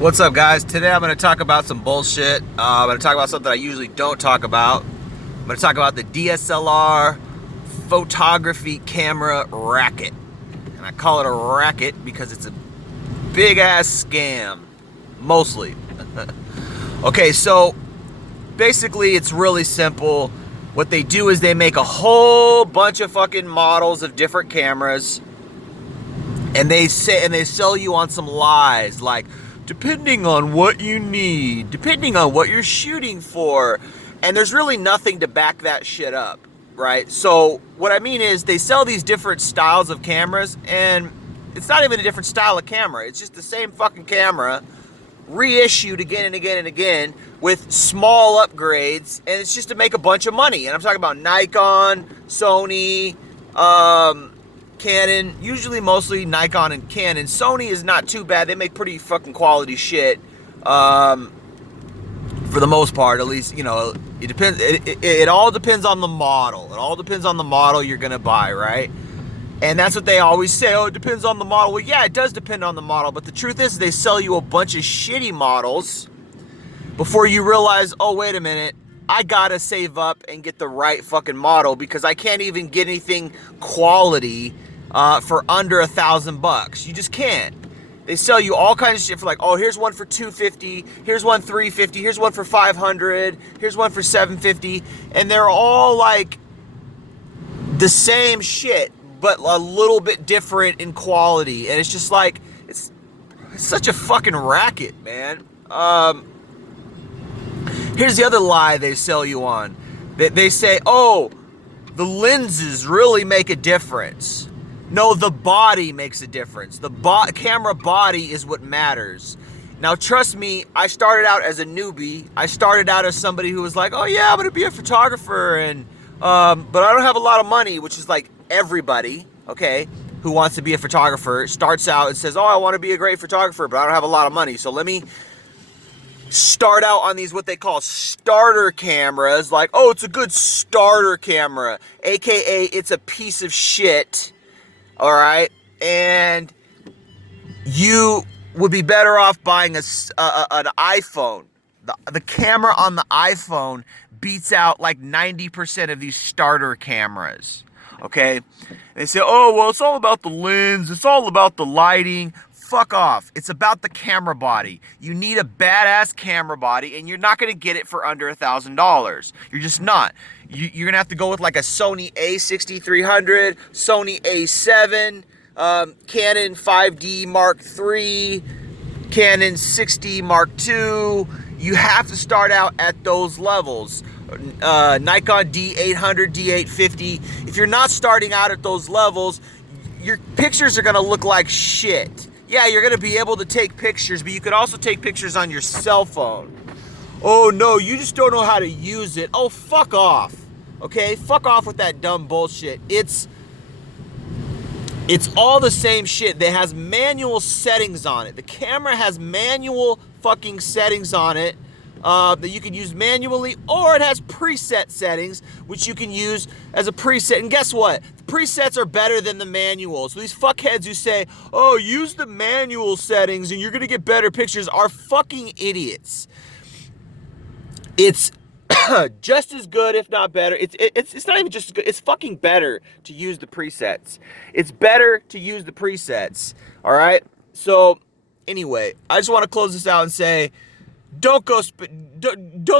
What's up, guys? Today I'm going to talk about some bullshit. I'm going to talk about something I usually don't talk about. I'm going to talk about the DSLR photography camera racket. And I call it a racket because it's a big ass scam. Mostly. Okay, so basically it's really simple. What they do is they make a whole bunch of fucking models of different cameras. And they sell you on some lies like, depending on what you need, depending on what you're shooting for. And there's really nothing to back that shit up, right? So what I mean is they sell these different styles of cameras, and it's not even a different style of camera. It's just the same fucking camera reissued again and again and again with small upgrades, and it's just to make a bunch of money. And I'm talking about Nikon, Sony, Canon, usually mostly Nikon and Canon. Sony is not too bad. They make pretty fucking quality shit. For the most part, at least, you know, it depends. It all depends on the model. It all depends on the model you're going to buy, right? And that's what they always say. Oh, it depends on the model. Well, yeah, it does depend on the model. But the truth is they sell you a bunch of shitty models before you realize, oh, wait a minute. I gotta save up and get the right fucking model because I can't even get anything quality for under $1,000. You just can't. They sell you all kinds of shit for like, oh, here's one for $250, here's one $350, here's one for $500, here's one for $750, and they're all like the same shit, but a little bit different in quality, and it's just like it's such a fucking racket, man. Here's the other lie they sell you on. They say, oh, the lenses really make a difference. No, the body makes a difference. The camera body is what matters. Now, trust me, I started out as a newbie. I started out as somebody who was like, oh yeah, I'm gonna be a photographer, and but I don't have a lot of money, which is like everybody, okay, who wants to be a photographer starts out and says, oh, I want to be a great photographer, but I don't have a lot of money, so let me start out on these what they call starter cameras. Like, oh, it's a good starter camera, aka it's a piece of shit. All right, and you would be better off buying an iPhone. The camera on the iPhone beats out like 90% of these starter cameras. Okay, they say, oh, well, it's all about the lens, it's all about the lighting. Fuck off. It's about the camera body. You need a badass camera body, and you're not going to get it for under $1,000. You're just not. You're going to have to go with like a Sony a6300, Sony a7, Canon 5D Mark III, Canon 6D Mark II. You have to start out at those levels. Nikon D800, D850. If you're not starting out at those levels, your pictures are going to look like shit. Yeah, you're going to be able to take pictures, but you could also take pictures on your cell phone. Oh, no, you just don't know how to use it. Oh, fuck off. Okay? Fuck off with that dumb bullshit. It's all the same shit that has manual settings on it. The camera has manual fucking settings on it that you can use manually, or it has preset settings, which you can use as a preset. And guess what? The presets are better than the manuals. So these fuckheads who say, oh, use the manual settings and you're going to get better pictures are fucking idiots. It's just as good, if not better. It's not even just good. It's fucking better to use the presets. It's better to use the presets. All right? So anyway, I just want to close this out and say, don't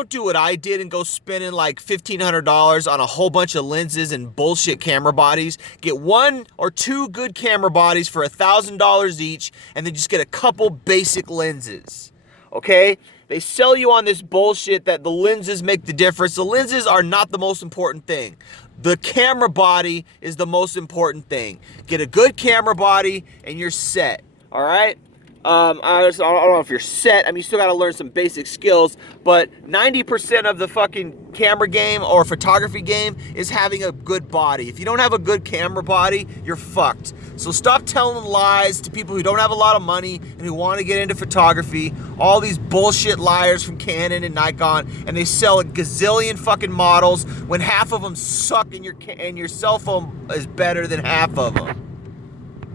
do what I did and go spending like $1,500 on a whole bunch of lenses and bullshit camera bodies. Get one or two good camera bodies for $1,000 each, and then just get a couple basic lenses. Okay? They sell you on this bullshit that the lenses make the difference. The lenses are not the most important thing. The camera body is the most important thing. Get a good camera body and you're set. All right? I don't know if you're set. I mean, you still got to learn some basic skills, but 90% of the fucking camera game or photography game is having a good body. If you don't have a good camera body, you're fucked. So stop telling lies to people who don't have a lot of money and who want to get into photography. All these bullshit liars from Canon and Nikon, and they sell a gazillion fucking models when half of them suck and your cell phone is better than half of them.